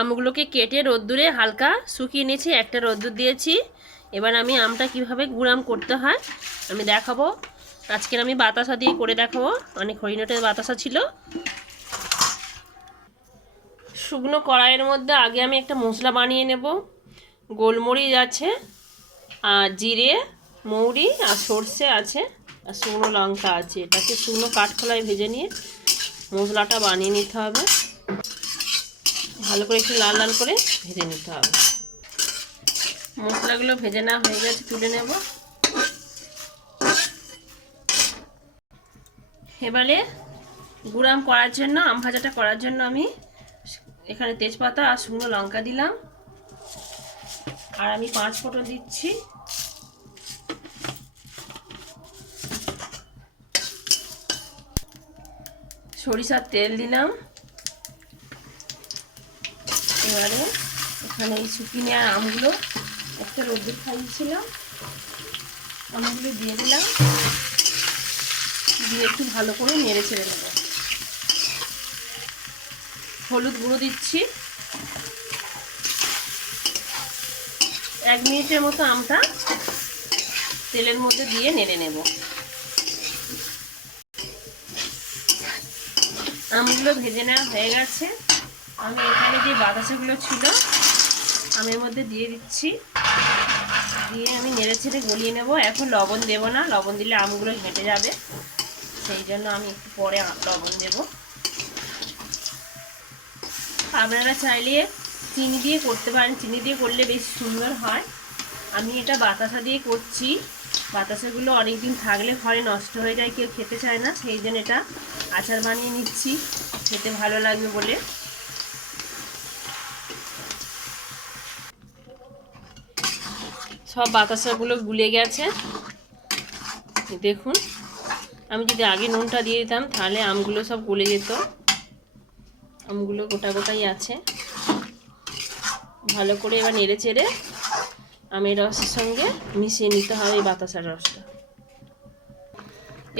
আমগুলোকে কেটে রোদ্দুরে হালকা শুকিয়ে নিয়েছি, একটা রোদ্দুর দিয়েছি। এবার আমি আমটা কিভাবে গুড়াম করতে হয় আমি দেখাবো। আজকের আমি বাতাসা দিয়ে করে দেখাবো, অনেক হরিণটের বাতাসা ছিল। শুকনো কড়াইয়ের মধ্যে আগে আমি একটা মশলা বানিয়ে নেব। গোলমরিচ আছে, আর জিরে, মৌরি আর সর্ষে আছে, আর শুকনো লঙ্কা আছে। এটাকে শুকনো কাঠখোলায় ভেজে নিয়ে মশলাটা বানিয়ে নিতে হবে। ভালো করে একটু লাল লাল করে ভেজে নিতে হবে। মশলাগুলো ভেজে নেওয়া হয়ে গেছে, তুলে নেব। এবারে গুড়াম করার জন্য, আম ভাজাটা করার জন্য আমি এখানে তেজপাতা আর শুকনো লঙ্কা দিলাম, আর আমি 5 ফোঁটা দিচ্ছি। সরিষার তেল দিলাম। এবারে এখানে এই শুকিয়ে নেওয়া আমগুলো একটা রোদ্দুর খাইয়েছিলাম, আমগুলো দিয়ে দিলাম, দিয়ে একটু ভালো করে নেড়ে ছেড়ে দেবো। হলুদ গুঁড়ো দিচ্ছি। 1 মিনিটের মতো আমটা তেলের মধ্যে দিয়ে নেড়ে নেব। আমগুলো ভেজে নেওয়া হয়ে গেছে। আমি এখানে যে বাতাসাগুলো ছিল আমের মধ্যে দিয়ে দিচ্ছি, দিয়ে আমি নেড়ে ছেড়ে গলিয়ে নেব। এখন লবণ দেব না, লবণ দিলে আমগুলো ঘেঁটে যাবে, সেই জন্য আমি একটু পরে লবণ দেব। আপনারা চাইলে চিনি দিয়ে করতে পারেন, চিনি দিয়ে করলে বেশ সুন্দর হয়। আমি এটা বাতাসা দিয়ে করছি। বাতাসাগুলো অনেক দিন থাকলে ঘরে নষ্ট হয়ে যায়, কেউ খেতে চায় না, সেই জন্য এটা আচার বানিয়ে নিচ্ছি, খেতে ভালো লাগবে বলে। সব বাতাসাগুলো গুলে গেছে, দেখুন। আমি যদি আগে নুনটা দিয়ে দিতাম তাহলে আমগুলো সব গলে যেত। আমগুলো গোটা গোটাই আছে। ভালো করে এবার নেড়ে চেড়ে আমের রসের সঙ্গে মিশিয়ে নিতে হবে এই বাতাসার রসটা।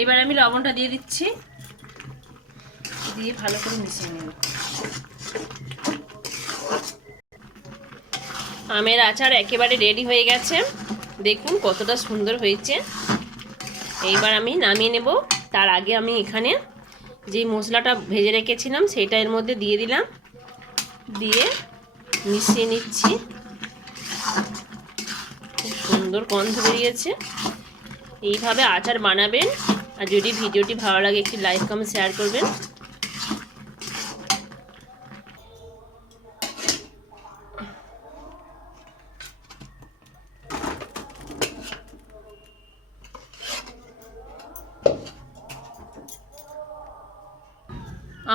এবার আমি লবণটা দিয়ে দিচ্ছি, দিয়ে ভালো করে মিশিয়ে নেব। আমের আচার একেবারে রেডি হয়ে গেছে, দেখুন কতটা সুন্দর হয়েছে। এইবার আমি নামিয়ে নেব। তার আগে আমি এখানে যে মশলাটা ভেজে রেখেছিলাম সেটা এর মধ্যে দিয়ে দিলাম, দিয়ে মিশিয়ে নিচ্ছি। খুব সুন্দর গন্ধ বেরিয়েছে। এইভাবে আচার বানাবেন, আর যদি ভিডিওটি ভালো লাগে একটি লাইক কমেন্ট শেয়ার করবেন।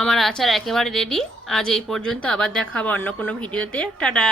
আমার আচার একেবারে রেডি। আজ এই পর্যন্ত, আবার দেখা হবে অন্য কোনো ভিডিওতে। টাটা।